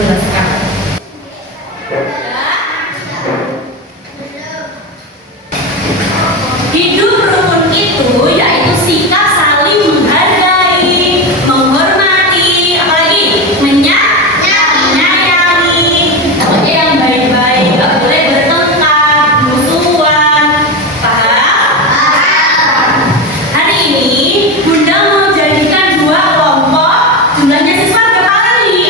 menjelaskan. Hidup rukun itu yaitu sikap saling menghargai, menghormati, apalagi menyayangi, pokoknya yang baik-baik, gak boleh bertengkar, musuhan. Paham? Hari ini Bunda mau jadikan dua kelompok, jumlahnya siswa berapa kali?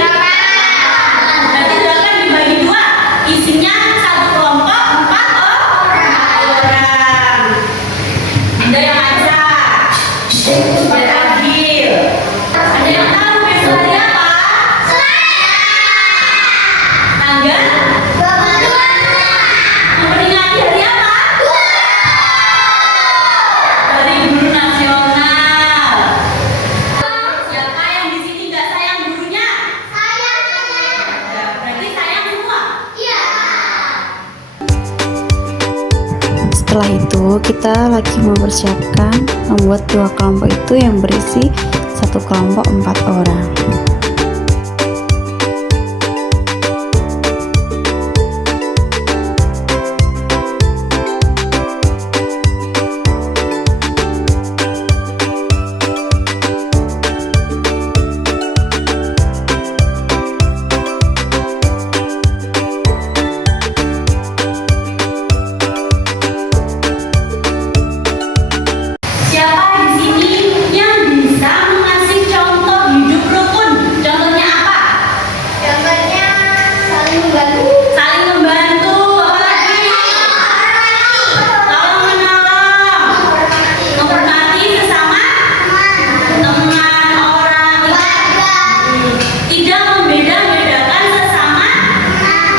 Berarti akan dibagi dua, isinya satu kelompok 4 orang. Bunda yang ajak supaya adil. Ada yang tahu besok hari apa? Tanggal 22. Memperingati hari apa? Hari Guru Nasional. Siapa yang di sini nggak sayang gurunya? Ya, berarti sayang semua. Setelah itu kita lagi mempersiapkan membuat dua kelompok itu yang berisi satu kelompok 4 orang. Siapa di sini yang bisa mengasih contoh hidup rukun? Contohnya apa? Saling membantu, apalagi tolong menolong, menghormati sesama teman, orang, tidak membeda-bedakan sesama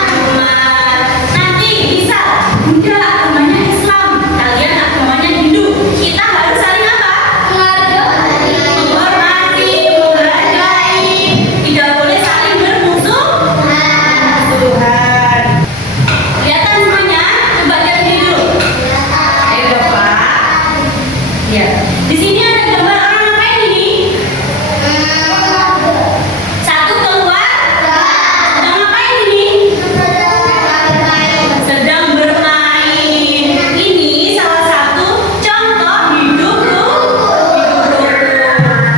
teman. Nanti misal Bunda agamanya Islam, kalian agamanya Hindu, kita harus saling apa? Menghormati, menghargai, tidak boleh saling bermusuhan. Kelihatan semuanya? Coba lihat ini dulu. Ayo Bapak. Ya. Di sini ada gambar orang ngapain ini? Satu keluar. Sedang ngapain ini? Sedang bermain. Ini salah satu contoh hidup rukun.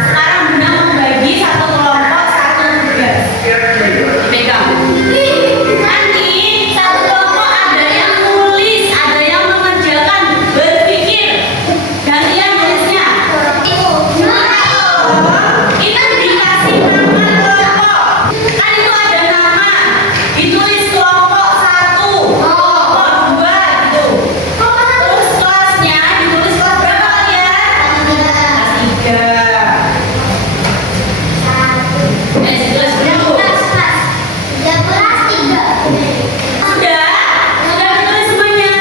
Sekarang Bunda membagi satu kelompok satu tugas. Pegang. Nanti satu kelompok ada yang nulis, ada yang mengerjakan, berpikir. Gantian nulisnya. Kita dikasih nama kelompok. Kan itu ada nama. Ditulis kelompok 1, kelompok 2 gitu. Terus kelasnya ditulis kelas berapa kalian? Kelas 3. Kelas berapa? Sudah ditulis semuanya.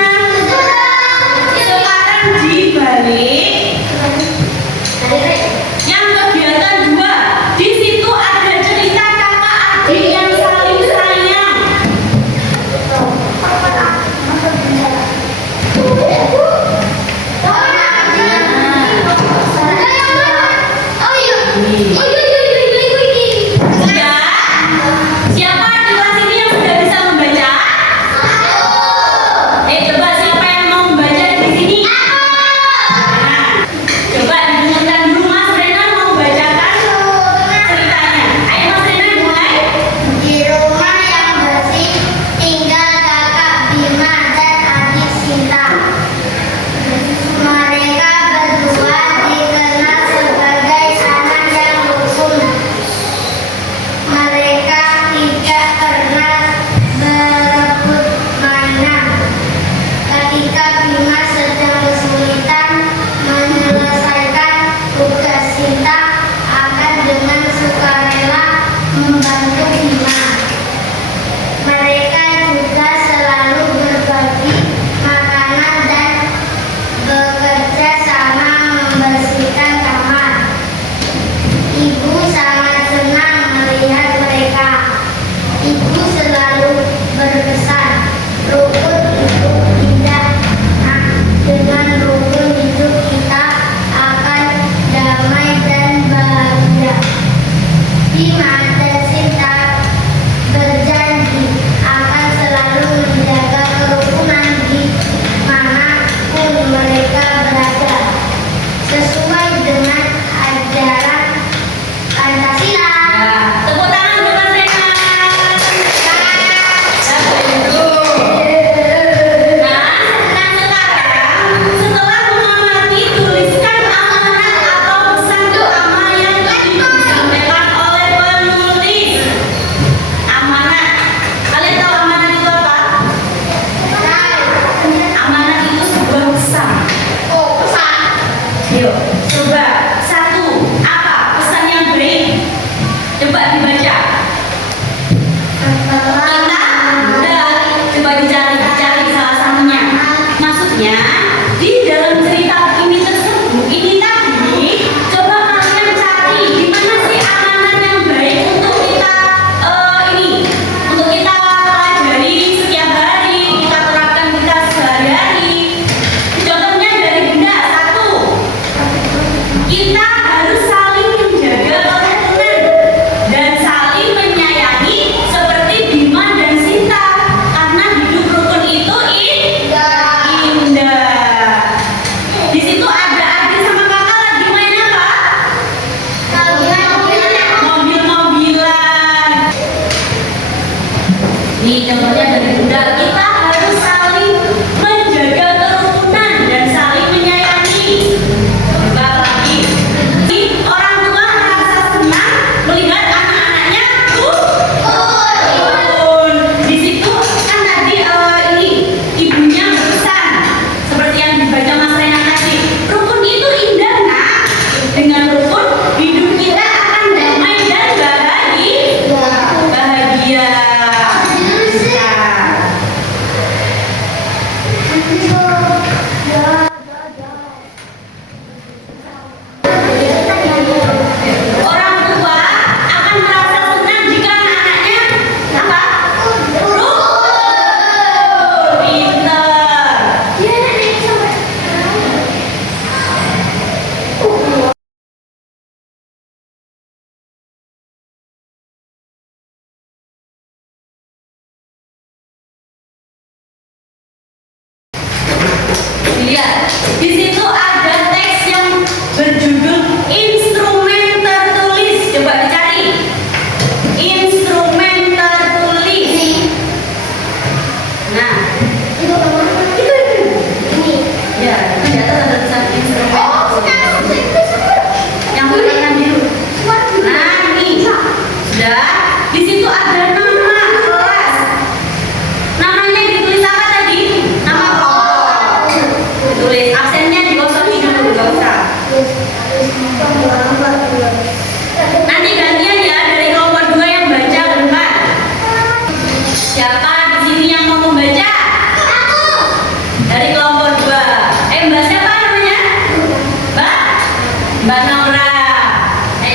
Sekarang dibalik. Yang kegiatan 2, di situ ada cerita kakak adik yang saling sayang. Sudah? Siapa di kelas ini yang sudah bisa membaca? Coba siapa yang mau membaca di sini? Nah, coba didengarkan dulu Mas Renan mau membacakan ceritanya. Ayo Mas Renan mulai. Di rumah yang bersih tinggal kakak Bima dan adik Sinta. Mereka berdua dikenal sebagai anak yang rukun. Mereka tidak pernah berebut mainan. Ketika Bima sedang kesulitan menyelesaikan tugas, Sinta akan dengan sukarela membantu Bima. Mereka juga selalu berbagi makanan dan bekerja sama membersihkan kamar. Ibu sangat senang melihat mereka. Ibu selalu berpesan, rukun itu indah. Dengan rukun hidup kita akan damai dan bahagia. Bima dan Sinta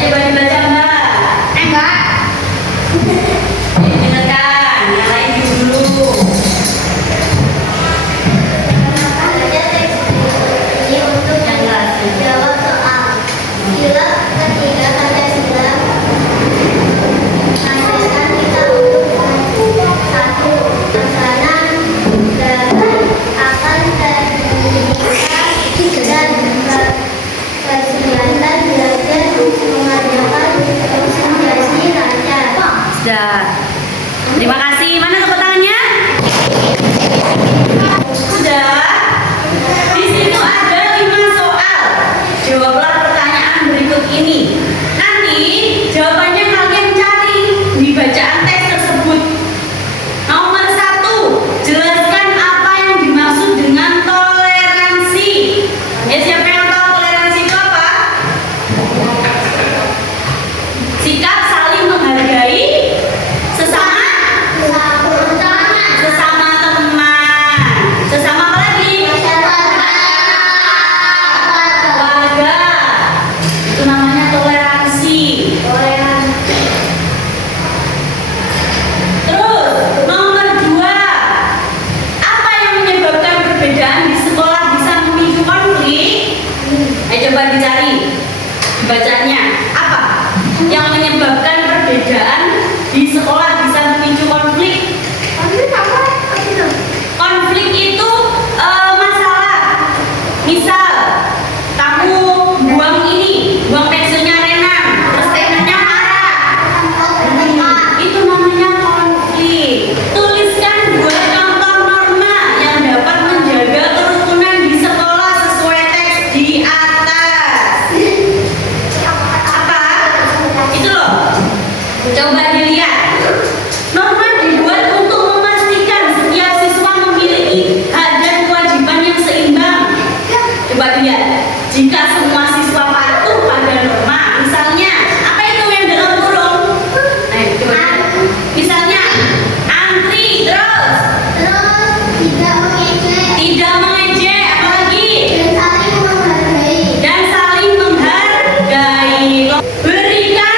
coba dibaca Mbak. Enggak. Dengarkan, nyalain dulu. Ada teks ini untuk Yang keras. jawab soal. Sila ketiga Pancasila mengajarkan kita untuk satu laksana dan akan terdidikan dan berkegiatan belajar mengajarkan konsentrasi lancar. Sudah. Terima kasih. Mana tepuk tangannya? Sudah. Di situ ada 5 soal. Jawablah pertanyaan berikut ini. Nanti jawabannya kalian cari di bacaan teks tersebut. Nomor 1, jelaskan apa yang dimaksud dengan toleransi. Ya, siapa yang tahu toleransi itu apa? Sikap saling menghargai sesama sesama teman. Sesama apa lagi? Keluarga. Itu namanya toleransi. Terus, nomor 2. Apa yang menyebabkan perbedaan di sekolah bisa memicu konflik? Ayo coba dicari bacanya. Apa yang menyebabkan perbedaan di sekolah bisa memicu konflik? Konflik itu masalah. Misal, kamu buang pensilnya Renan, terus Renannya marah. Itu namanya konflik. Tuliskan 2 contoh norma yang dapat menjaga kerukunan di sekolah sesuai teks di atas. Apa? Itu loh. Coba dilihat. Norma dibuat untuk memastikan setiap siswa memiliki hak dan kewajiban yang seimbang. Coba lihat. Jika semua siswa patuh pada norma, misalnya apa itu yang dalam kurung? Ayo coba. Misalnya antri, terus tidak mengejek, apalagi dan saling menghargai. Berikan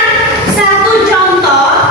1 contoh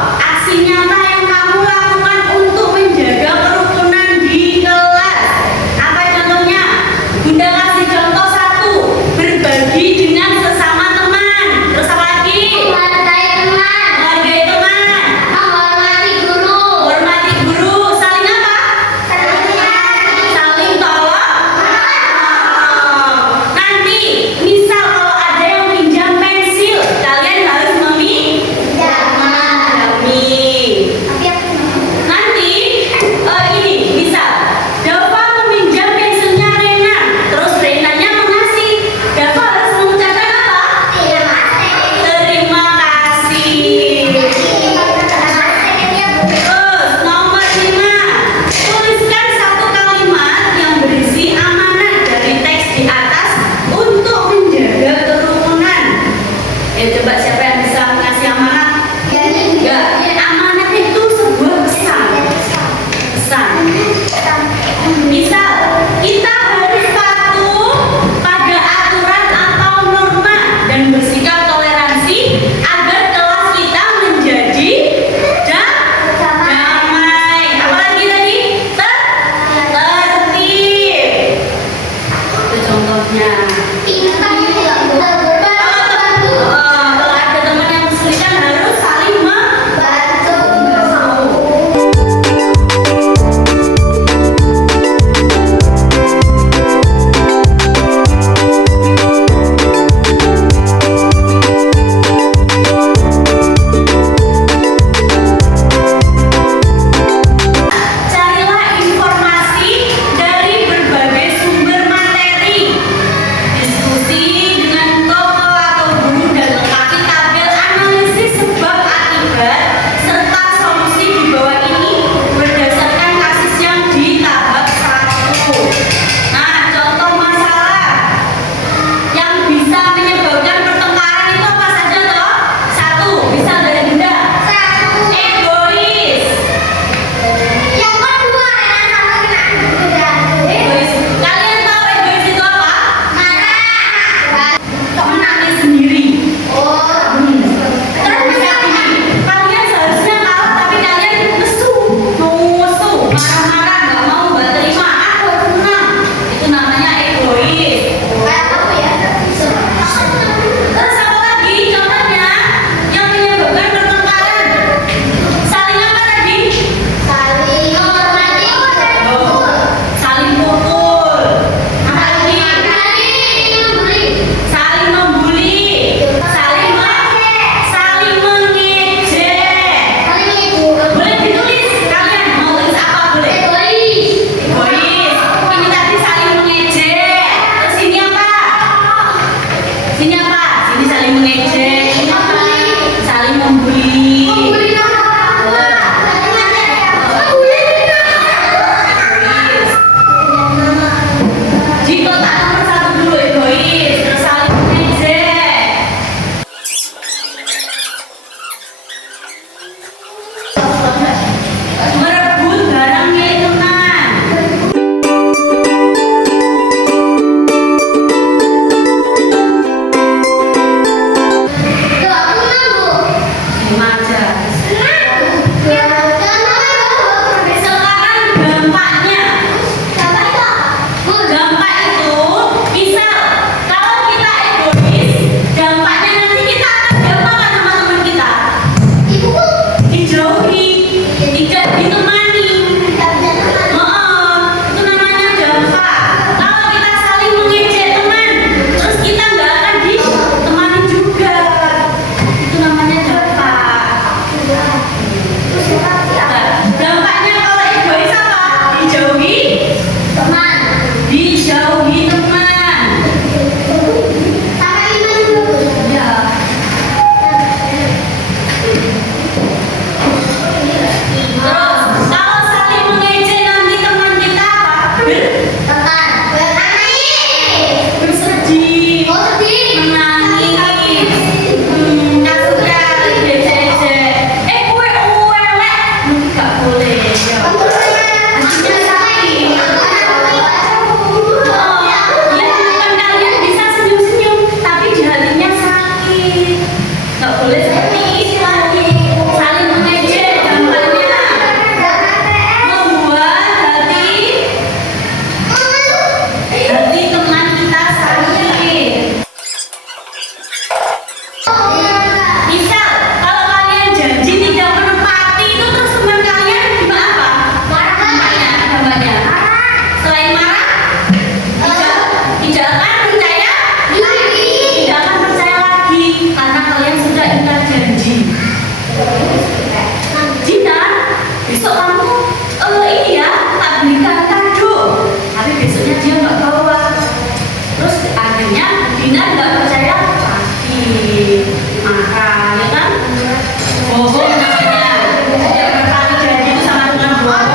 diem aja. Sekarang dampaknya. Dampak itu, misal kalau kita egois, dampaknya nanti kita akan diapakan sama teman kita? Dijauhi, tidak ditemani. Itu namanya dampak. Kalau kita saling mengejek teman, terus kita nggak akan ditemani juga. Itu namanya dampak. Dampaknya kalau egois apa? Dijauhi, dijauhi teman. Ya. Terus kalau saling mengejek nanti teman kita apa? Bersedih, menangis, kasihan, ejek-ejek. Kue uwelek, nggak boleh. Ya. Maksudnya sakit. Ya, bukan kalian bisa senyum-senyum, tapi di hatinya sakit. Nggak boleh seperti itu. Saling mengejek dampaknya membuat hati teman kita sakit. Misal, kalau kalian janji tidak menepati itu, terus teman kalian gimana apa? Dampaknya. Selain marah, tidak akan percaya, tidak akan percaya lagi karena kalian sudah ingkar janji. Dina, besok kamu ini ya, tak belikan kado. Tapi besoknya dia nggak bawa. Terus akhirnya Dina nggak percaya lagi, marah, ya kan? Bohong namanya. Dia berkali janji itu sama dengan bohong.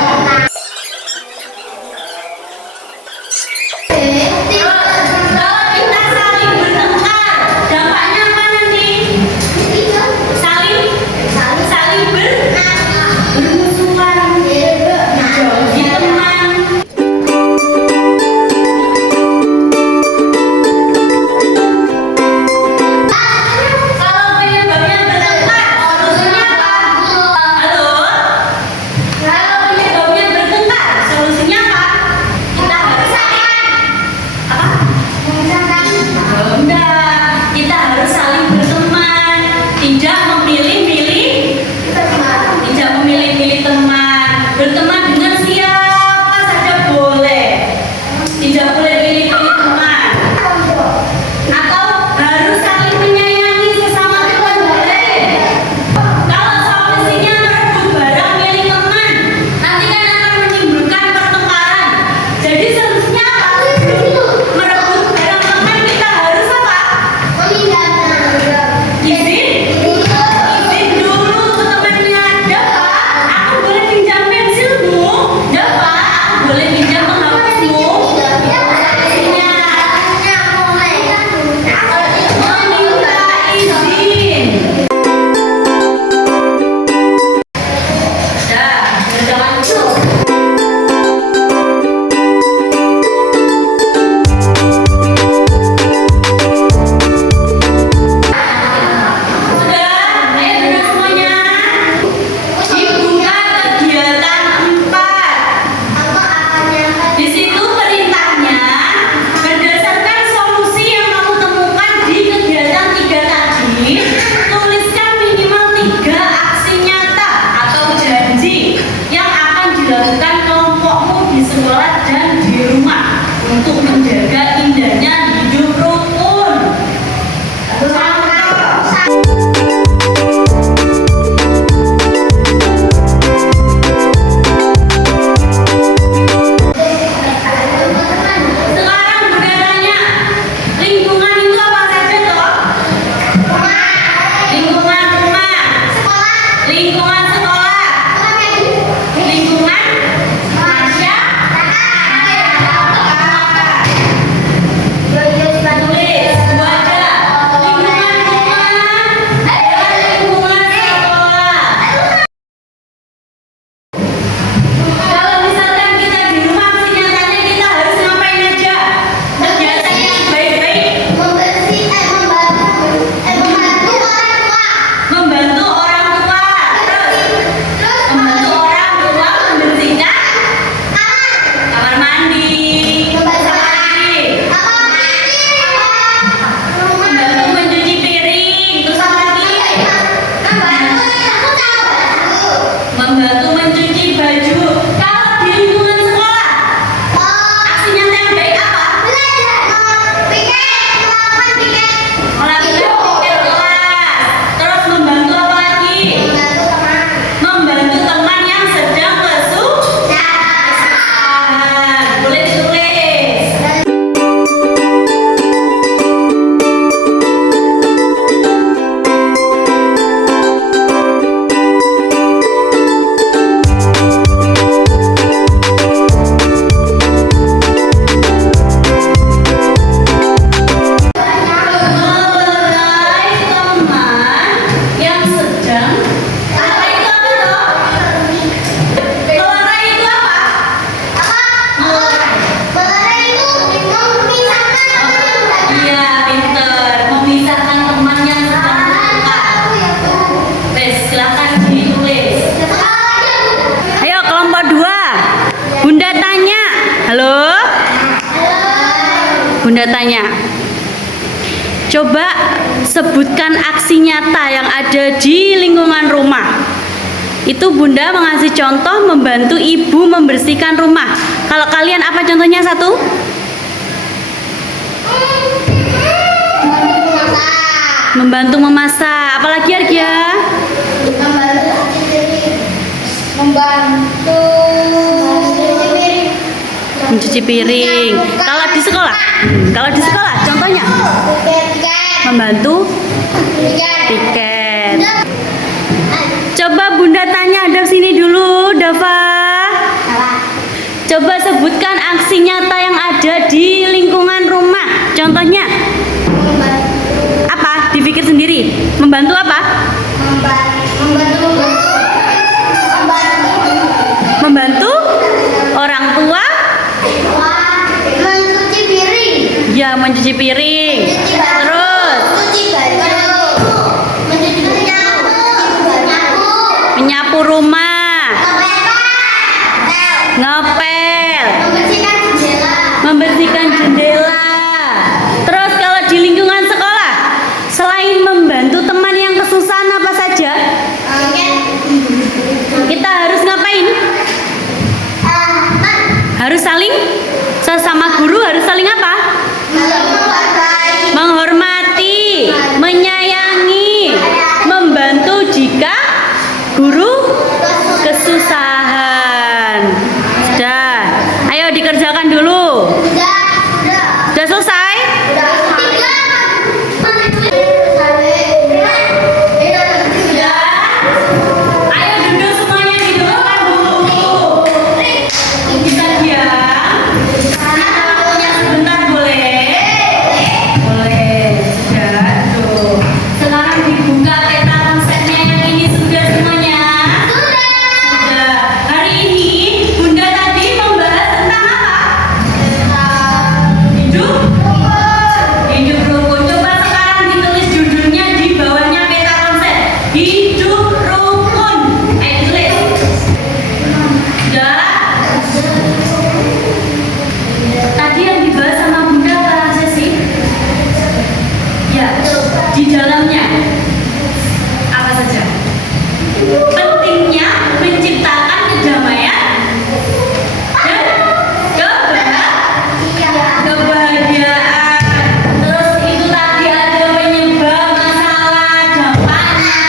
Kalau kita saling bertengkar, dampaknya apa nanti? Saling bermusuhan, jauhi teman. Kalau penyebabnya bertengkar, solusinya apa? Halo? Kalau penyebabnya bertengkar, solusinya apa? Kita harus apa? Enggak, kita harus saling berteman, tidak memilih-milih teman. Berteman dengan siapa saja boleh, tidak boleh pilih-pilih teman. Atau harus saling menyayangi sesama teman boleh. Kalau solusinya merebut barang milik teman, nanti kan akan menimbulkan pertengkaran. Jadi solusinya apa? Merebut barang teman kita harus apa? Izin dulu ke temannya. Dapat, aku boleh pinjam pensilmu. Dapat, aku boleh pinjam penghapusmu. Solusinya meminta izin. Jangan cuk. Sudah, ayo duduk semuanya. Dibuka kegiatan 4. Di situ perintahnya berdasarkan solusi yang kamu temukan di kegiatan 3 tadi, tuliskan minimal 3 aksi nyata atau janji yang akan dilakukan kelompokmu di sekolah dan di rumah untuk menjaga indahnya hidup rukun. Sekarang bertanya, lingkungan itu apa saja toh? Lingkungan rumah, lingkungan sekolah, lingkungan membantu orang Bunda tanya. Coba sebutkan aksi nyata yang ada di lingkungan rumah. Itu Bunda mengasih contoh membantu ibu membersihkan rumah. Kalau kalian apa contohnya satu? Membantu memasak. Apalagi Argia? Membantu Mencuci piring. Kalau di sekolah? Kalau di sekolah contohnya? Membantu tiket. Coba Bunda tanya Dava sini dulu, Dava. Coba sebutkan aksi nyata yang ada di lingkungan rumah. Contohnya apa? Dipikir sendiri. Membantu apa? Membantu orang tua? mencuci piring, Ya, mencuci piring. Terus menyapu rumah, ngepel, membersihkan jendela. Terus kalau di lingkungan sekolah, selain membantu teman yang kesusahan apa saja, kita harus ngapain? Harus saling sesama guru harus saling apa? Menghormati, menyayangi, membantu jika guru kesusahan. Sudah. Ayo dikerjakan dulu. Sudah selesai? Ayo duduk semuanya, didudukkan dulu. Bisa diam. Waktunya sebentar boleh? Boleh. Sudah. Tuh. Sekarang dibuka peta konsepnya yang ini sudah semuanya. Sudah. Hari ini Bunda tadi membahas tentang apa? Hidup? Hidup rukun. Coba sekarang ditulis judulnya di bawahnya peta konsep. Hidup rukun. Ayo tulis. Sudah. Tadi yang dibahas sama Bunda apa aja sih? Ya, di dalamnya apa saja? Pentingnya menciptakan kedamaian dan kebahagiaan. Terus itu tadi ada penyebab masalah, jawabannya,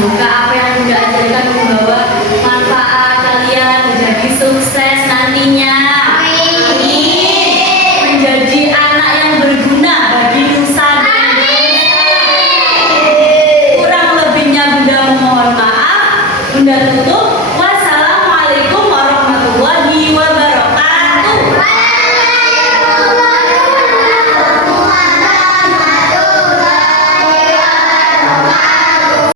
Semoga apa yang Bunda ajarkan membawa manfaat kalian menjadi sukses nantinya. Menjadi anak yang berguna bagi nusa dan bangsa. Kurang lebihnya Bunda memohon maaf. Bunda tutup.